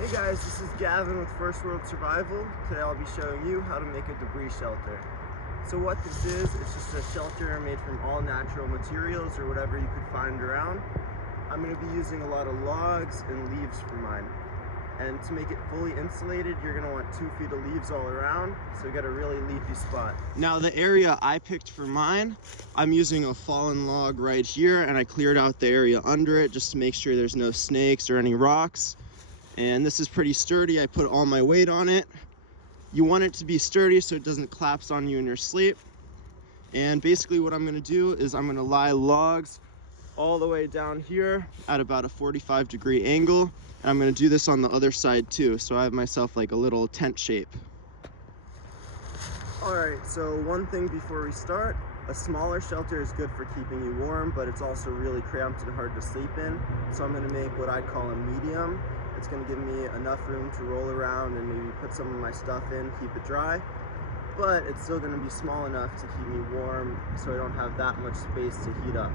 Hey guys, this is Gavin with First World Survival. Today I'll be showing you how to make a debris shelter. So what this is, it's just a shelter made from all natural materials or whatever you could find around. I'm going to be using a lot of logs and leaves for mine. And to make it fully insulated, you're going to want 2 feet of leaves all around, so you got a really leafy spot. Now the area I picked for mine, I'm using a fallen log right here, and I cleared out the area under it just to make sure there's no snakes or any rocks. And this is pretty sturdy. I put all my weight on it. You want it to be sturdy so it doesn't collapse on you in your sleep. And basically what I'm going to do is I'm going to lie logs all the way down here at about a 45-degree angle, and I'm going to do this on the other side too, so I have myself like a little tent shape. Alright, so one thing before we start, a smaller shelter is good for keeping you warm, but it's also really cramped and hard to sleep in, so I'm going to make what I call a medium. It's going to give me enough room to roll around and maybe put some of my stuff in, keep it dry, but it's still going to be small enough to keep me warm so I don't have that much space to heat up.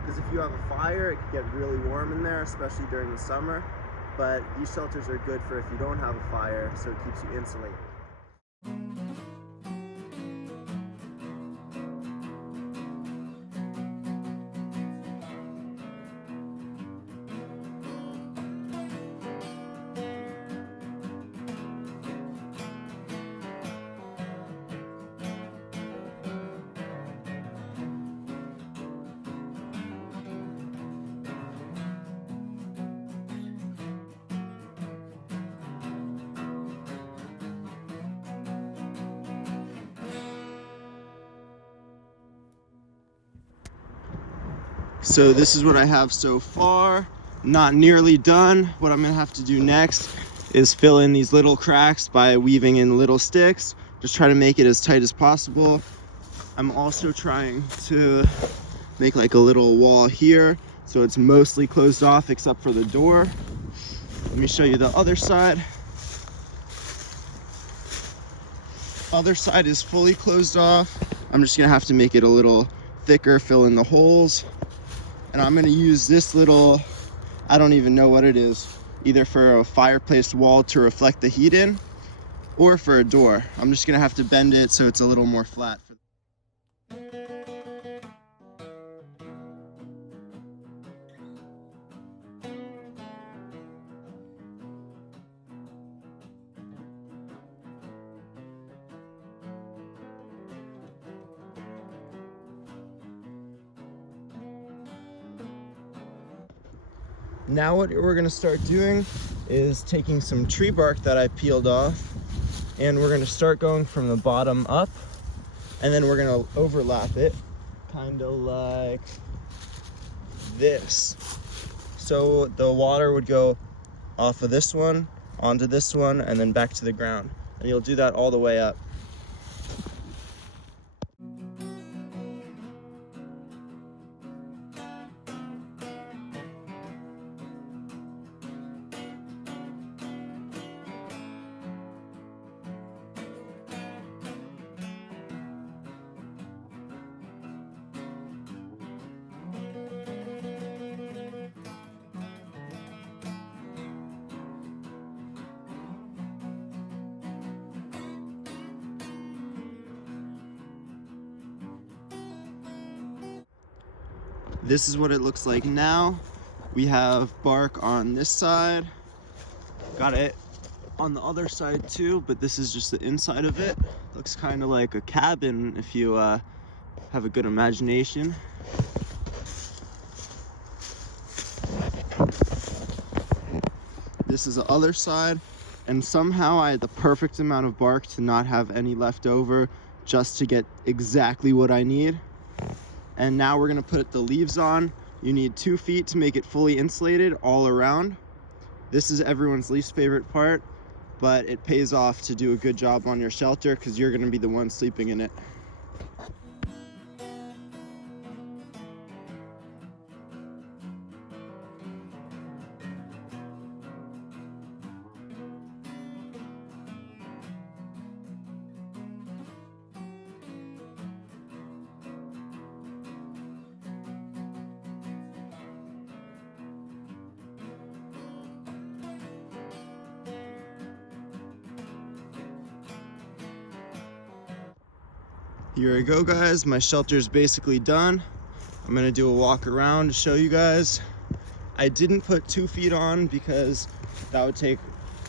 Because if you have a fire, it could get really warm in there, especially during the summer, but these shelters are good for if you don't have a fire, so it keeps you insulated. So this is what I have so far. Not nearly done. What I'm gonna have to do next is fill in these little cracks by weaving in little sticks. Just try to make it as tight as possible. I'm also trying to make like a little wall here so it's mostly closed off except for the door. Let me show you the other side. Other side is fully closed off. I'm just gonna have to make it a little thicker, fill in the holes. And I'm gonna use this little, I don't even know what it is, either for a fireplace wall to reflect the heat in, or for a door. I'm just gonna have to bend it so it's a little more flat. Now what we're gonna start doing is taking some tree bark that I peeled off, and we're gonna start going from the bottom up, and then we're gonna overlap it, kind of like this. So the water would go off of this one, onto this one, and then back to the ground. And you'll do that all the way up. This is what it looks like now. We have bark on this side. Got it on the other side too, but this is just the inside of it. Looks kind of like a cabin if you have a good imagination. This is the other side, and somehow I had the perfect amount of bark to not have any left over, just to get exactly what I need. And now we're gonna put the leaves on. You need 2 feet to make it fully insulated all around. This is everyone's least favorite part, but it pays off to do a good job on your shelter because you're gonna be the one sleeping in it. Here I go, guys. My shelter's basically done. I'm gonna do a walk around to show you guys. I didn't put 2 feet on because that would take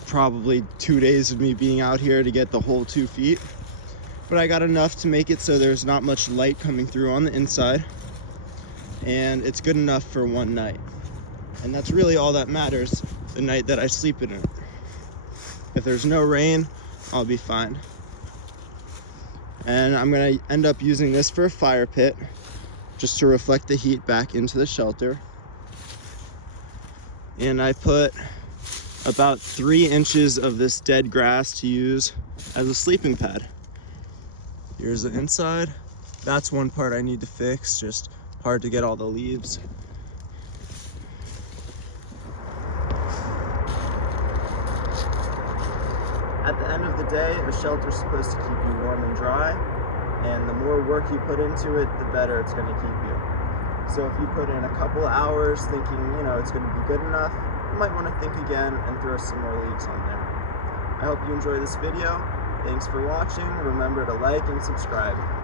probably 2 days of me being out here to get the whole 2 feet. But I got enough to make it so there's not much light coming through on the inside. And it's good enough for one night. And that's really all that matters, the night that I sleep in it. If there's no rain, I'll be fine. And I'm gonna end up using this for a fire pit, just to reflect the heat back into the shelter. And I put about 3 inches of this dead grass to use as a sleeping pad. Here's the inside. That's one part I need to fix, just hard to get all the leaves. At the end of the day, a shelter's supposed to keep you warm and dry, and the more work you put into it, the better it's gonna keep you. So if you put in a couple hours thinking, it's gonna be good enough, you might wanna think again and throw some more leaves on there. I hope you enjoy this video. Thanks for watching. Remember to like and subscribe.